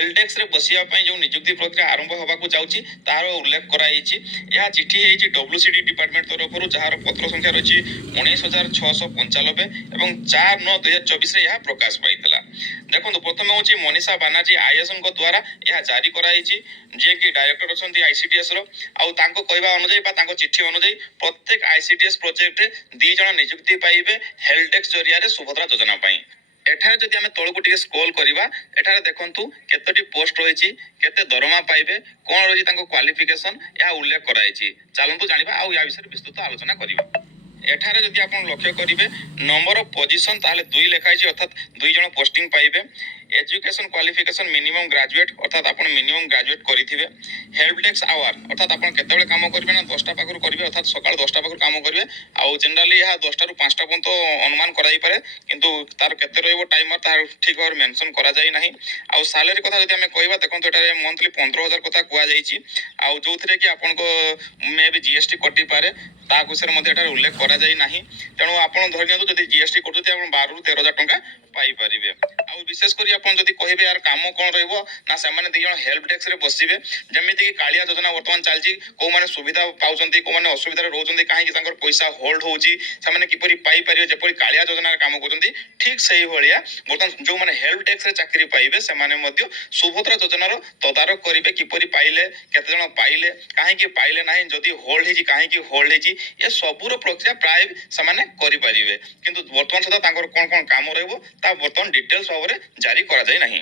हेल्डेक्स रे बसिया पई जो नियुक्ति प्रक्रिया आरंभ होबाकू जाउची तार उल्लेख कराइछि। यह चिठी हेछि डब्ल्यूसीडी डिपार्टमेंट तरफरु जहार पत्र संख्या रछि 19695 एवं 4/9/2024 रे यह प्रकाश पाइतला। देखंतु प्रथम होछि मनीषा बानार्जी आईएएस को द्वारा यह जारी कराइछि, जे कि डायरेक्टर अछंती आईसीडीएस रो। आउ तांको कहबा अनुसार बा तांको चिठी अनुसार प्रत्येक आईसीडीएस प्रोजेक्ट रे 2 जण नियुक्ति पाइबे हेल्डेक्स जरिया रे सुभद्रा योजना पई। एठारे जदि आमे तळकु टिके स्क्रॉल करिबा, एठारे देखंतु केतोटी पोस्ट रहिछि, केते दरमा पाइबे, कोन रहिछि तांको क्वालिफिकेशन यह उल्लेख कराइछि। चलंतु जानिबा आउ या विषय विस्तृत आलोचना करिबा। एठारे जदि आपण लक्ष्य करिवे नंबर ऑफ पोजीशन ताहले 2 लेखाइछि, अर्थात 2 जण पोस्टिंग पाइबे। एजुकेशन क्वालिफिकेशन मिनिमम ग्रेजुएट, अर्थात आपण मिनिमम ग्रेजुएट करिथिबे। हेल्प डेस्क आवर, अर्थात आपण केतेबेले काम करिवे ना 10टा पाखरु करिवे, अर्थात सकाळ 10टा पाखरु काम करिवे। आउ जनरली यह 10टा रु 5टा पर्यंत अनुमान कराई पारे, किंतु तार केते रहइबो टाइमर तार ठीक भाବରେ मेंशन करा जाई नाही। आउ सैलरी कथा जदि हमें कहबा, देखंतु एटारे मंथली 15000 कथा कुआ जाईछि। आउ जोथरे कि आपनको मे भी जीएसटी कटि पारे, ता विषय मध्ये एटारे उल्लेख करा जाई नाही। तेणु आपण धरि नियंतु जदि जीएसटी कटुते आपण 12 रु 13000 टंका पाई परिबे। आउ विशेष करी आपण जदि कहबे यार काम कोन रहइबो ना, से माने 2 जण हेल्प डेस्क रे बसिबे। जेमिति कि कालिया योजना वर्तमान चालछि, को माने सुविधा पाउचंती, को माने असुविधा रे रहउचंती, काहे कि तांकर पैसा होल्ड होउची, से माने किपरि पाई परिबे, जेपरि कालिया योजना रे काम करचंती ठीक सही भलिया वर्तमान जो माने हेल्प डेस्क रे चाकरी पाइबे से माने मध्ये सुभद्रा योजना रो तदारक करिवे, किपरि पाइले, केते जण पाइले, काहे कि पाइले नाही, जदि होल्ड हेची काहे कि होल्ड हेची, ये सबुरो प्रक्रिया प्राय से माने करि परिबे। किंतु वर्तमान सुधा तांकर कोन कोन काम रहइबो ता वर्तमान डिटेल्स भाबरे जारी करा जाय नाही।